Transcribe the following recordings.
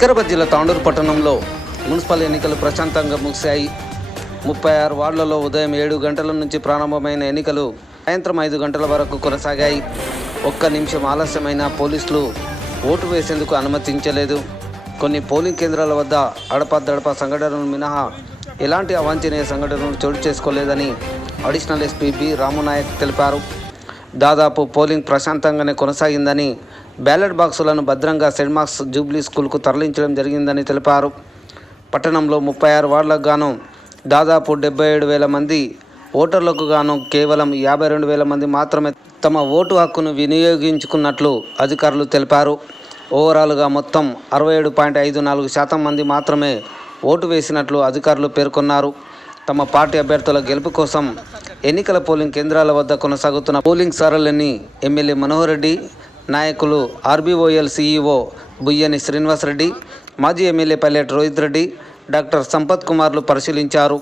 వికారాబాద్ జిల్లా తాండూరు పట్టణంలో మున్సిపల్ ఎన్నికలు ప్రశాంతంగా ముగిశాయి. 36 వార్డులలో ఉదయం 7 గంటల నుంచి ప్రారంభమైన ఎన్నికలు సాయంత్రం 5 గంటల వరకు కొనసాగాయి. ఒక్క నిమిషం ఆలస్యమైన పోలీసులు ఓటు వేసేందుకు అనుమతించలేదు. కొన్ని పోలింగ్ కేంద్రాల వద్ద అడపాదడపా సంఘటనలు మినహా ఎలాంటి అవాంఛనీయ సంఘటనలు చోటు చేసుకోలేదని అడిషనల్ ఎస్పీ బి రామునాయక్ తెలిపారు. దాదాపు పోలింగ్ ప్రశాంతంగానే కొనసాగిందని, బ్యాలెట్ బాక్సులను భద్రంగా సెయింట్ మార్క్స్ జూబ్లీ స్కూల్కు తరలించడం జరిగిందని తెలిపారు. పట్టణంలో 36 వార్డులకు గాను దాదాపు 77,000 మంది ఓటర్లకు గాను కేవలం 52,000 మంది మాత్రమే తమ ఓటు హక్కును వినియోగించుకున్నట్లు అధికారులు తెలిపారు. ఓవరాల్గా మొత్తం 67.54% మంది మాత్రమే ఓటు వేసినట్లు అధికారులు పేర్కొన్నారు. తమ పార్టీ అభ్యర్థుల గెలుపు కోసం ఎన్నికల పోలింగ్ కేంద్రాల వద్ద కొనసాగుతున్న పోలింగ్ సరళిని ఎమ్మెల్యే మనోహర్ రెడ్డి, నాయకులు ఆర్బీఓఎల్ సిఇఓ బుయ్యని శ్రీనివాసరెడ్డి, మాజీ ఎమ్మెల్యే పల్లెట్ రోహిత్ రెడ్డి, డాక్టర్ సంపత్ కుమార్లు పరిశీలించారు.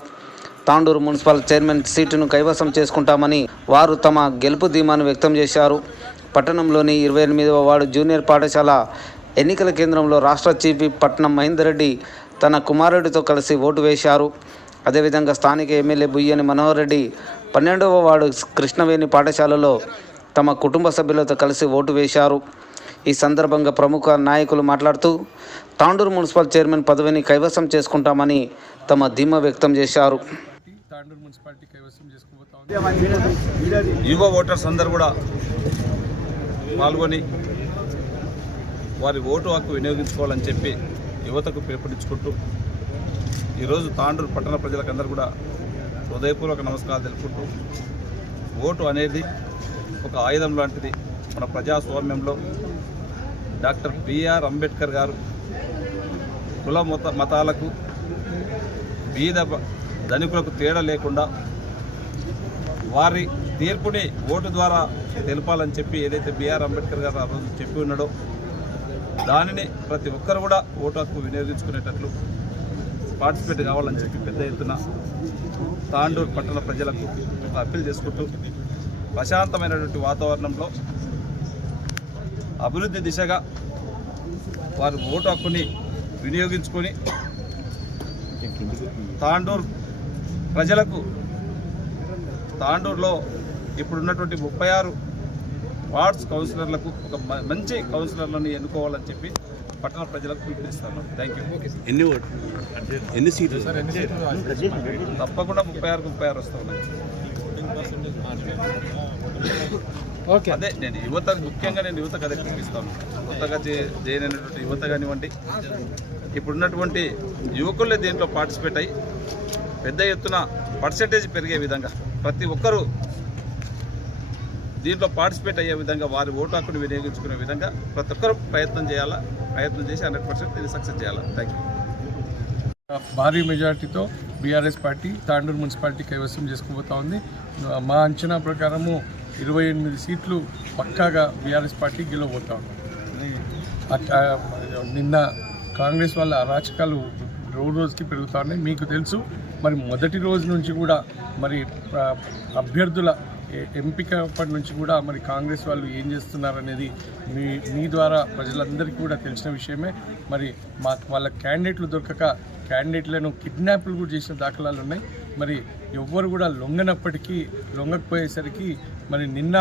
తాండూరు మున్సిపల్ చైర్మన్ సీటును కైవసం చేసుకుంటామని వారు తమ గెలుపు ధీమాను వ్యక్తం చేశారు. పట్టణంలోని 28వ వార్డు జూనియర్ పాఠశాల ఎన్నికల కేంద్రంలో రాష్ట్ర చీఫ్ విప్ పట్నం మహేందర్ రెడ్డి తన కుమారుడితో కలిసి ఓటు వేశారు. అదేవిధంగా స్థానిక ఎమ్మెల్యే బుయ్యని మనోహర్ రెడ్డి 12వ వార్డు కృష్ణవేణి పాఠశాలలో తమ కుటుంబ సభ్యులతో కలిసి ఓటు వేశారు. ఈ సందర్భంగా ప్రముఖ నాయకులు మాట్లాడుతూ తాండూరు మున్సిపల్ చైర్మన్ పదవిని కైవసం చేసుకుంటామని తమ ధీమా వ్యక్తం చేశారు. యువ ఓటర్స్ అందరూ కూడా పాల్గొని వారి ఓటు హక్కు వినియోగించుకోవాలని చెప్పి యువతకు పిలుపునిచ్చుకుంటూ ఈరోజు తాండూరు పట్టణ ప్రజలకందరూ కూడా హృదయపూర్వక నమస్కారాలు తెలుపుకుంటూ, ఓటు అనేది ఒక ఆయుధం లాంటిది. మన ప్రజాస్వామ్యంలో డాక్టర్ బిఆర్ అంబేద్కర్ గారు కుల మతాలకు బీద ధనికులకు తేడా లేకుండా వారి తీర్పుని ఓటు ద్వారా తెలపాలని చెప్పి ఏదైతే బిఆర్ అంబేద్కర్ గారు ఆ రోజు చెప్పి ఉన్నాడో దానిని ప్రతి ఒక్కరు కూడా ఓటు హక్కు వినియోగించుకునేటట్లు పార్టిసిపేట్ కావాలని చెప్పి పెద్ద ఎత్తున తాండూరు పట్టణ ప్రజలకు ఒక అప్పీల్ చేసుకుంటూ ప్రశాంతమైనటువంటి వాతావరణంలో అభివృద్ధి దిశగా వారు ఓటు హక్కుని వినియోగించుకొని తాండూరు ప్రజలకు తాండూరులో ఇప్పుడున్నటువంటి 36 వార్డ్స్ కౌన్సిలర్లకు ఒక మంచి కౌన్సిలర్లను ఎన్నుకోవాలని చెప్పి పట్టణ ప్రజలకు పిలుపునిస్తాను. Thank you. ఎన్ని సీట్లు? తప్పకుండా 36 వస్తూ ఉన్నాయి. అదే నేను ముఖ్యంగా యువతకు అదే పిలిపిస్తాను. కొత్తగా జైన్ అయినటువంటి యువత కానివ్వండి, ఇప్పుడున్నటువంటి యువకులే దీంట్లో పార్టిసిపేట్ అయ్యి పెద్ద ఎత్తున పర్సెంటేజ్ పెరిగే విధంగా ప్రతి ఒక్కరూ దీంట్లో పార్టిసిపేట్ అయ్యే విధంగా వారి ఓటు హక్కును వినియోగించుకునే విధంగా ప్రతి ఒక్కరు ప్రయత్నం చేసి 100% దీన్ని సక్సెస్ చేయాలి. Thank you. భారీ మెజార్టీతో బీఆర్ఎస్ పార్టీ తాండూరు మున్సిపాలిటీ కైవసం చేసుకోబోతా ఉంది. మా అంచనా ప్రకారము 28 సీట్లు పక్కాగా బీఆర్ఎస్ పార్టీ గెలవబోతా ఉంది. నిన్న కాంగ్రెస్ వాళ్ళ అరాచకాలు రోజుకి పెరుగుతూ ఉన్నాయి. మీకు తెలుసు, మరి మొదటి రోజు నుంచి కూడా మరి అభ్యర్థుల ఎంపిక అప్పటి నుంచి కూడా మరి కాంగ్రెస్ వాళ్ళు ఏం చేస్తున్నారనేది మీ ద్వారా ప్రజలందరికీ కూడా తెలిసిన విషయమే. మరి వాళ్ళ క్యాండిడేట్లు దొరకక క్యాండిడేట్లను కిడ్నాప్లు కూడా చేసిన దాఖలాలు ఉన్నాయి. మరి ఎవ్వరు కూడా లొంగకపోయేసరికి మరి నిన్న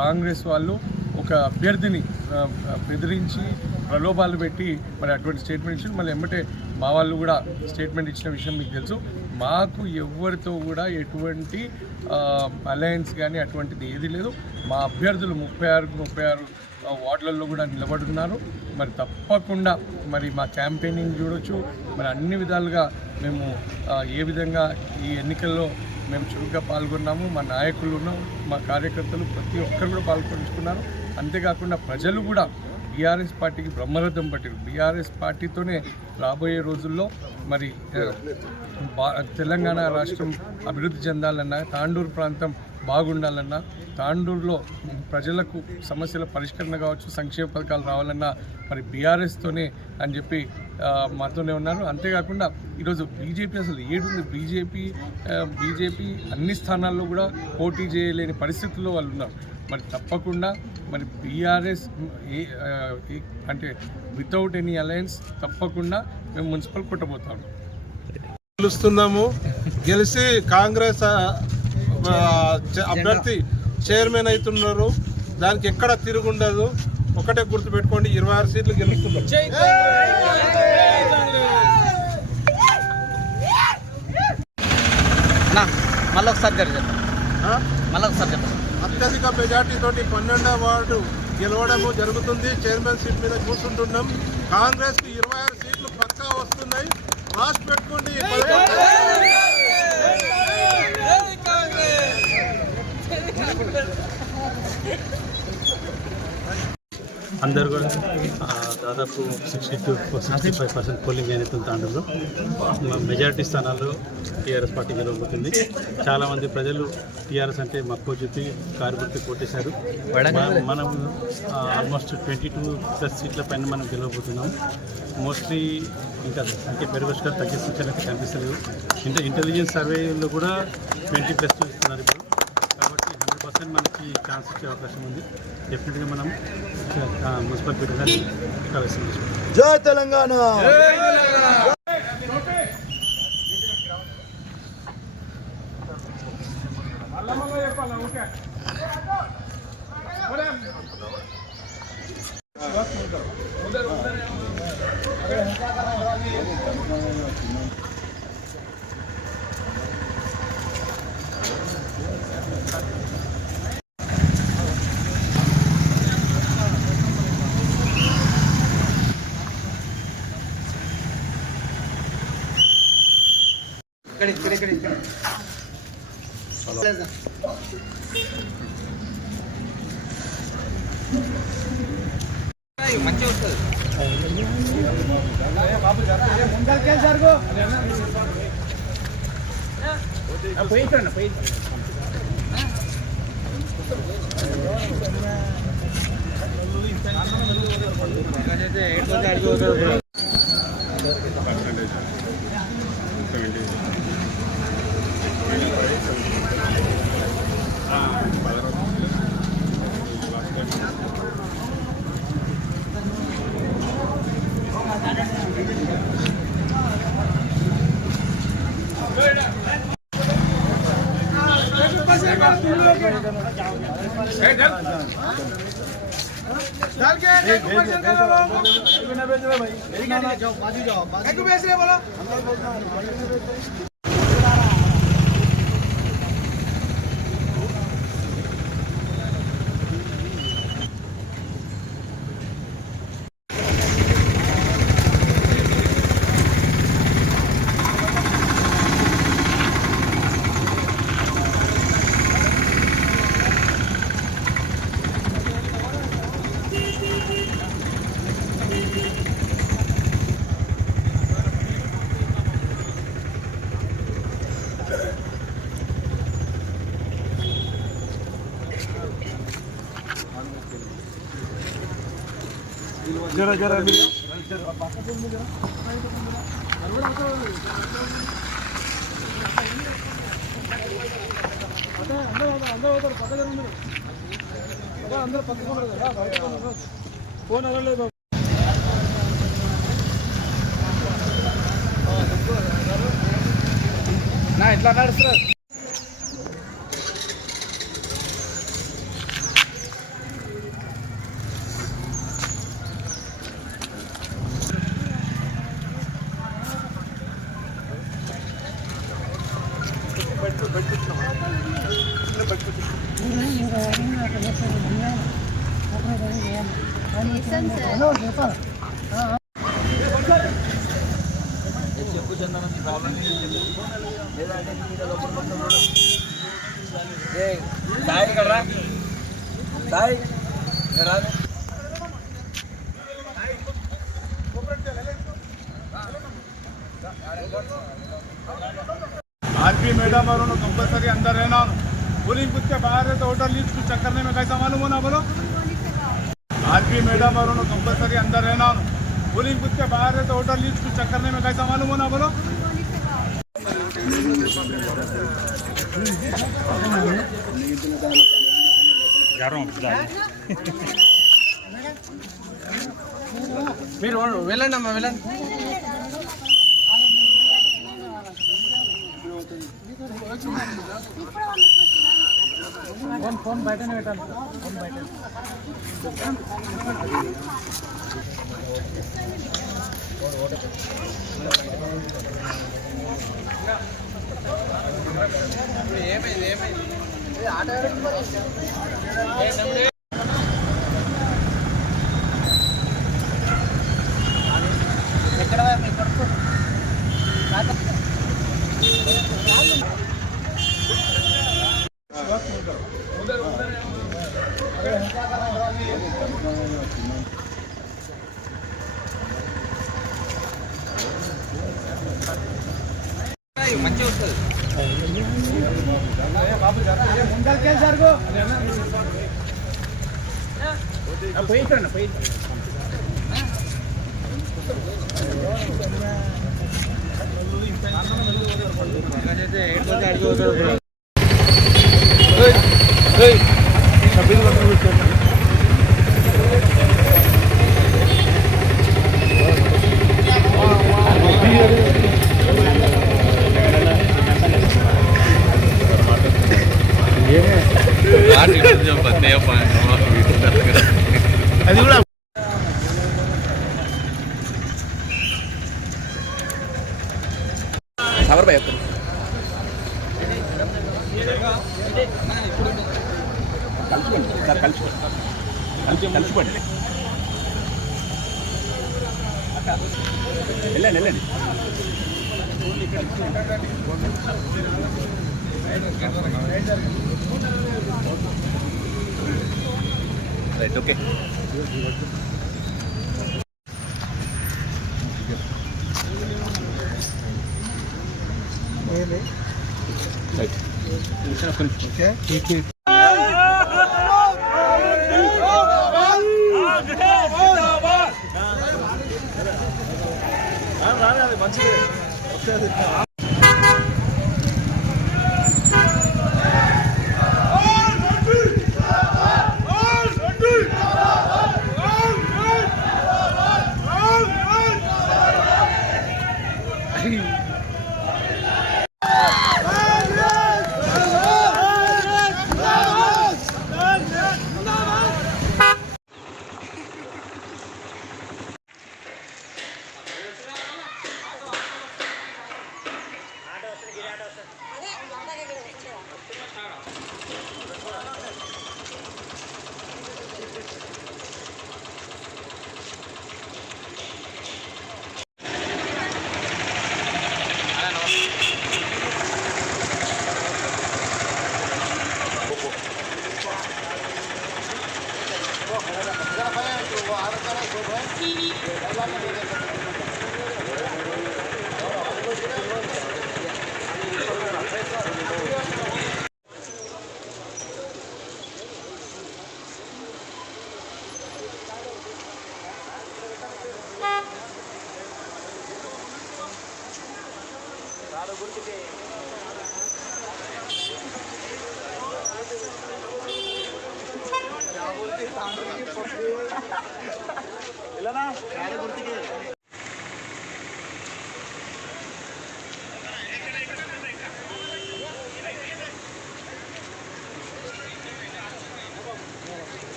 కాంగ్రెస్ వాళ్ళు ఒక అభ్యర్థిని బెదిరించి ప్రలోభాలు పెట్టి మరి అటువంటి స్టేట్మెంట్ ఇచ్చి మళ్ళీ ఎమ్మటే మా వాళ్ళు కూడా స్టేట్మెంట్ ఇచ్చిన విషయం మీకు తెలుసు. మాకు ఎవరితో కూడా ఎటువంటి అలయన్స్ కానీ అటువంటిది ఏది లేదు. మా అభ్యర్థులు 36 వార్డులలో కూడా నిలబడుతున్నారు. మరి తప్పకుండా మరి మా క్యాంపెయినింగ్ చూడొచ్చు. మరి అన్ని విధాలుగా మేము ఏ విధంగా ఈ ఎన్నికల్లో మేము చురుగ్గా పాల్గొన్నాము. మా నాయకులు మా కార్యకర్తలు ప్రతి ఒక్కరు కూడా పాల్గొంచుకున్నారు. అంతేకాకుండా ప్రజలు కూడా బీఆర్ఎస్ పార్టీకి బ్రహ్మరథం పట్టారు. బీఆర్ఎస్ పార్టీతోనే రాబోయే రోజుల్లో మరి తెలంగాణ రాష్ట్రం అభివృద్ధి చెందాలన్నా, తాండూరు ప్రాంతం బాగుండాలన్నా, తాండూరులో ప్రజలకు సమస్యల పరిష్కరణ కావచ్చు, సంక్షేమ పథకాలు రావాలన్నా మరి బీఆర్ఎస్తోనే అని చెప్పి మాతోనే ఉన్నారు. అంతేకాకుండా ఈరోజు బీజేపీ అసలు ఏడుంది, బీజేపీ అన్ని స్థానాల్లో కూడా పోటీ చేయలేని పరిస్థితుల్లో వాళ్ళు ఉన్నారు. మరి తప్పకుండా మరి బీఆర్ఎస్ అంటే వితౌట్ ఎనీ అలయన్స్ తప్పకుండా మేము మున్సిపల్ కొట్టబోతాము. గెలుస్తున్నాము. గెలిచి కాంగ్రెస్ అభ్యర్థి చైర్మన్ అవుతున్నారు. దానికి ఎక్కడ తిరుగుండదు. ఒకటే గుర్తుపెట్టుకోండి, 26 సీట్లు గెలుస్తున్నారు. అత్యధిక మెజార్టీ తోటి 12వ వార్డు గెలవడము జరుగుతుంది. చైర్మన్ సీట్ మీద కూర్చుంటున్నాం. కాంగ్రెస్ కి 26 సీట్లు పక్కా వస్తున్నాయి. రాసి పెట్టుకోండి. అందరూ కూడా దాదాపు 60-65% పోలింగ్ అయినటువంటి తాండూరులో మెజారిటీ స్థానాల్లో టీఆర్ఎస్ పార్టీ గెలవబోతుంది. చాలామంది ప్రజలు టీఆర్ఎస్ అంటే మక్కువ చూపి కారు గుర్తు కొట్టేశారు. మనం ఆల్మోస్ట్ 22+ సీట్ల పైన మనం గెలవబోతున్నాం. మోస్ట్లీ ఇంకా అంటే పెరుగుదల తగ్గే సూచనలు అయితే కనిపిస్తలేదు. ఇంటెలిజెన్స్ సర్వేలో కూడా 20+ చూస్తున్నారు ఇప్పుడు. కాబట్టి 100% మనకి ఛాన్స్ వచ్చే అవకాశం ఉంది. డెఫినెట్గా మనం మున్సిపల్ పీఠాన్ని కలెక్షన్ చేసుకుంటాం. జై తెలంగాణ. जरा जरा फोन अलग ना इट्ला नడుస్తున్నారు आरपी मैडम और कंपलसरी अंदर रहना। पोलिंग बूथ के बाहर है तो वोटर लिस्ट को चेक करने में कैसा मालूम होना बोलो। आरपी मैडम और कंपलसरी अंदर रहना। पोलिंग बूथ के बाहर है तो वोटर लिस्ट को चेक करने में कैसा मालूम होना बोलो। మీరు వెళ్ళండి అమ్మా, వెళ్ళండి. ఫోన్ బయటనే పెట్టాలి, ఫోన్ బయట. ఏమైంది ఆటో ఎక్కడ మీ కొడుకు మంచిగా వస్తుంది. అది కూడా సవర్ భయ కలిసిపోండి వెళ్ళండి వెళ్ళండి. Right okay. Right okay. మంచిది.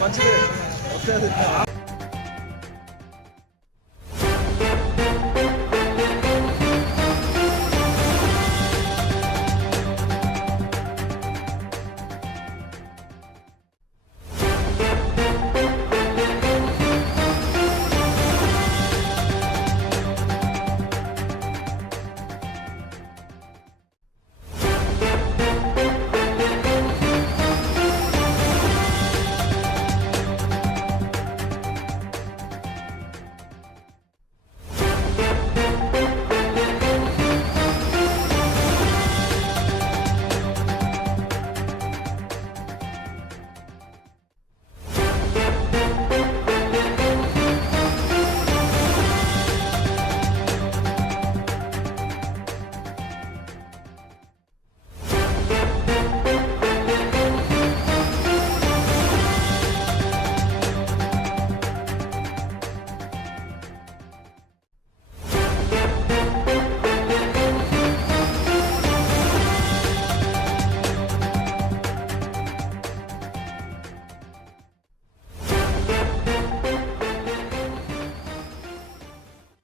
మంచిది.